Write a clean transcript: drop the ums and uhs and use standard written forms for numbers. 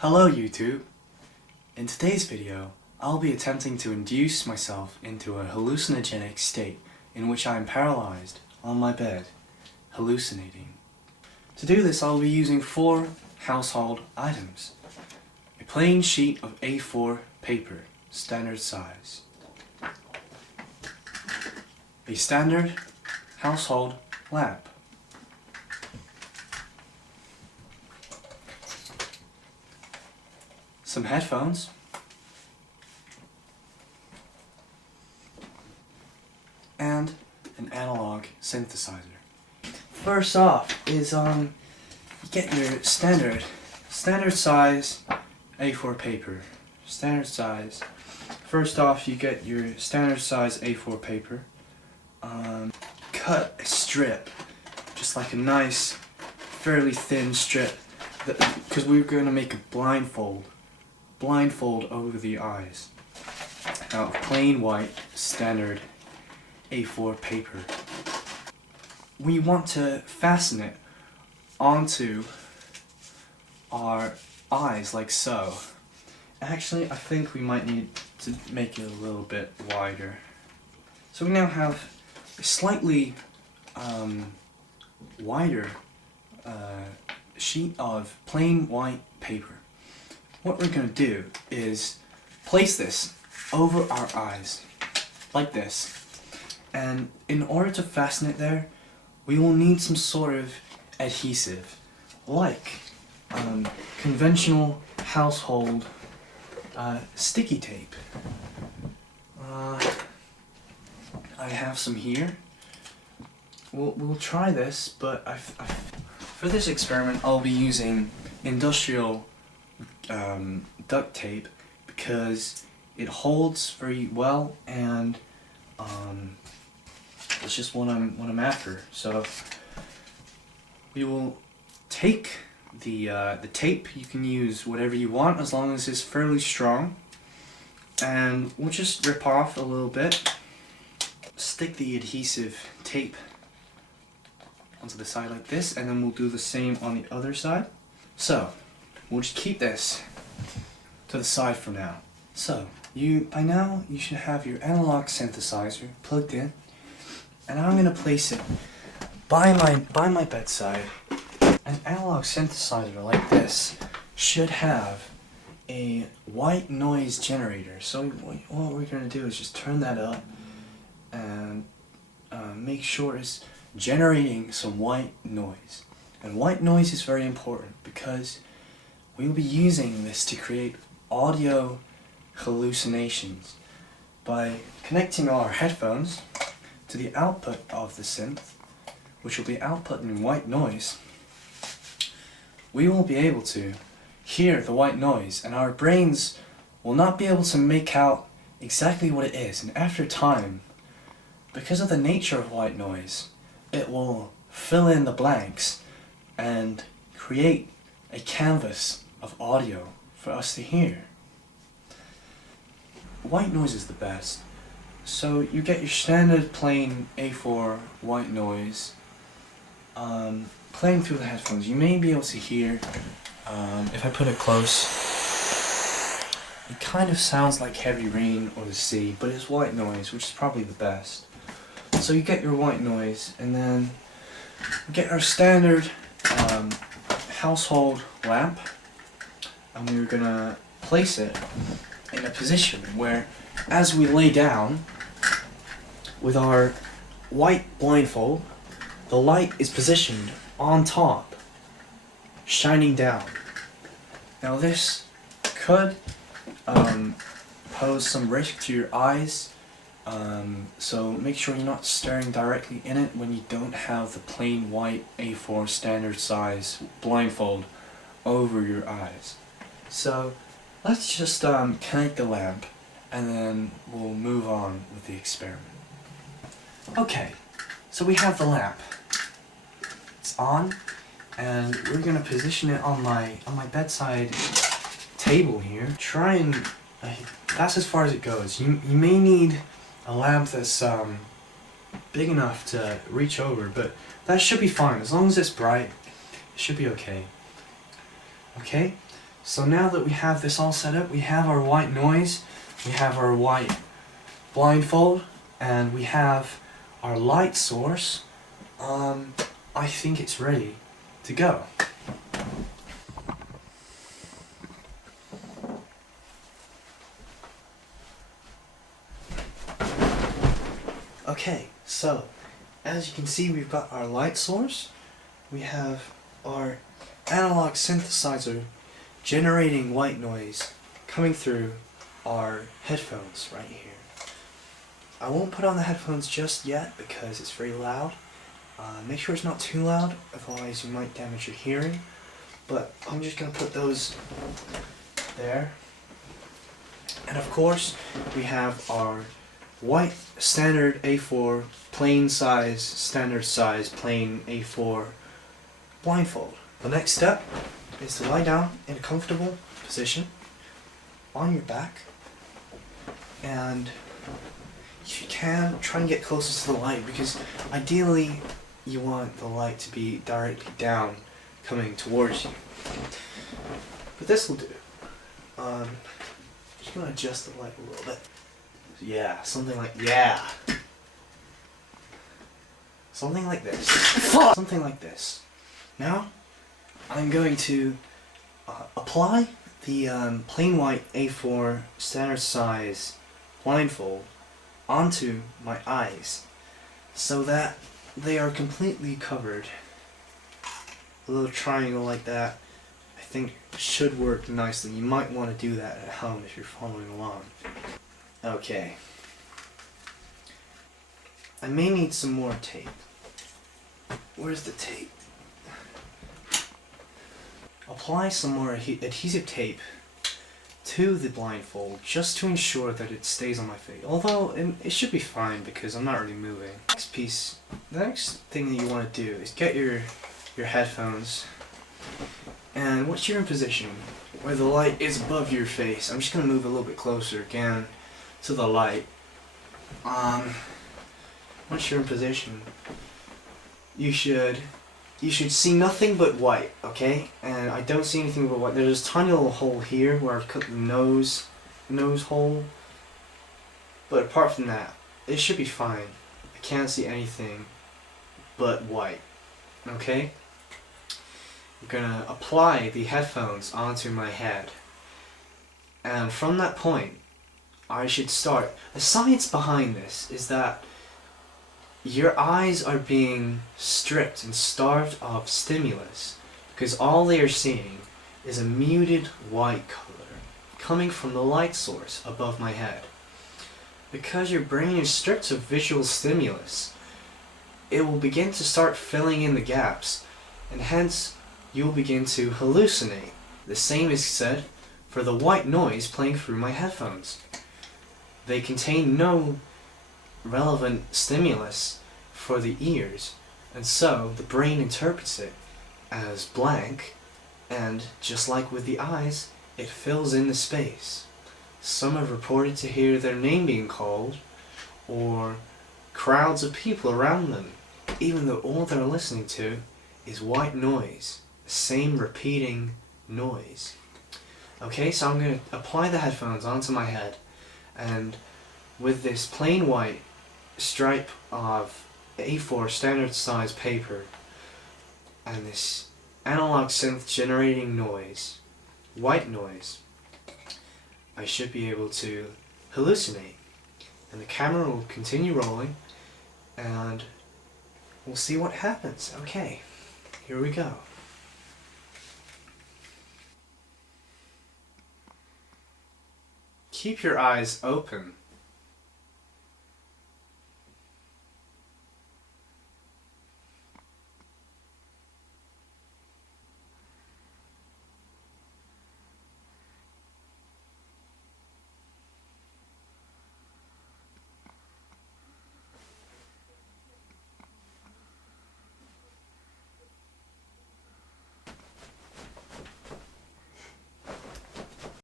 Hello YouTube! In today's video, I'll be attempting to induce myself into a hallucinogenic state in which I am paralyzed on my bed, hallucinating. To do this, I'll be using 4 household items. A plain sheet of A4 paper, standard size. A standard household lamp. Some headphones, and an analog synthesizer. First off is you get your standard size A4 paper. Standard size. First off, you get your standard size A4 paper. Cut a strip, just like a nice, fairly thin strip, because we're going to make a blindfold over the eyes. Now, plain white standard A4 paper. We want to fasten it onto our eyes like so. Actually, I think we might need to make it a little bit wider. So we now have a slightly wider sheet of plain white paper. What we're going to do is place this over our eyes, like this. And in order to fasten it there, we will need some sort of adhesive, like conventional household sticky tape. I have some here. We'll try this, but for this experiment I'll be using industrial duct tape because it holds very well, and it's just what I'm after. So we will take the tape. You can use whatever you want as long as it's fairly strong, and we'll just rip off a little bit, stick the adhesive tape onto the side like this, and then we'll do the same on the other side. So we'll just keep this to the side for now. So by now you should have your analog synthesizer plugged in, and I'm going to place it by my bedside. An analog synthesizer like this should have a white noise generator. So what we're going to do is just turn that up and make sure it's generating some white noise. And white noise is very important because we'll be using this to create audio hallucinations. By connecting our headphones to the output of the synth, which will be output in white noise, we will be able to hear the white noise, and our brains will not be able to make out exactly what it is. And after time, because of the nature of white noise, it will fill in the blanks and create a canvas of audio for us to hear. White noise is the best. So you get your standard plain A4 white noise playing through the headphones. You may be able to hear, if I put it close, it kind of sounds like heavy rain or the sea, but it's white noise, which is probably the best. So you get your white noise, and then we get our standard household lamp, and we're gonna place it in a position where, as we lay down with our white blindfold, the light is positioned on top, shining down. Now this could pose some risk to your eyes, so make sure you're not staring directly in it when you don't have the plain white A4 standard size blindfold over your eyes. So let's just connect the lamp, and then we'll move on with the experiment. Okay, so we have the lamp. It's on, and we're gonna position it on my bedside table here. Try and that's as far as it goes. You may need a lamp that's big enough to reach over, but that should be fine as long as it's bright. It should be okay. Okay, So now that we have this all set up, we have our white noise, we have our white blindfold, and we have our light source. I think it's ready to go. Okay, so as you can see, we've got our light source, we have our analog synthesizer generating white noise coming through our headphones right here. I won't put on the headphones just yet because it's very loud. Make sure it's not too loud, otherwise you might damage your hearing. But I'm just going to put those there. And of course, we have our white standard A4 plain size, standard size plain A4 blindfold. The next step is to lie down in a comfortable position on your back, and if you can, try and get closest to the light, because ideally you want the light to be directly down coming towards you. But this will do. Just gonna adjust the light a little bit. Yeah, something like something like this. Something like this. Now I'm going to apply the plain white A4 standard size blindfold onto my eyes so that they are completely covered. A little triangle like that I think should work nicely. You might want to do that at home if you're following along. Okay. I may need some more tape. Where's the tape? Apply some more adhesive tape to the blindfold just to ensure that it stays on my face. Although it should be fine because I'm not really moving. The next thing that you want to do is get your headphones, and once you're in position where the light is above your face, I'm just going to move a little bit closer again to the light. Once you're in position, you should see nothing but white, okay? And I don't see anything but white. There's a tiny little hole here where I've cut the nose hole. But apart from that, it should be fine. I can't see anything but white, okay? I'm gonna apply the headphones onto my head. And from that point, I should start. The science behind this is that your eyes are being stripped and starved of stimulus because all they are seeing is a muted white color coming from the light source above my head. Because your brain is stripped of visual stimulus, it will begin to start filling in the gaps, and hence you will begin to hallucinate. The same is said for the white noise playing through my headphones. They contain no relevant stimulus for the ears, and so the brain interprets it as blank, and just like with the eyes, it fills in the space. Some have reported to hear their name being called, or crowds of people around them, even though all they're listening to is white noise, the same repeating noise. Okay, so I'm going to apply the headphones onto my head, and with this plain white stripe of A4 standard size paper and this analog synth generating noise, white noise, I should be able to hallucinate, and the camera will continue rolling and we'll see what happens. Okay, here we go. Keep your eyes open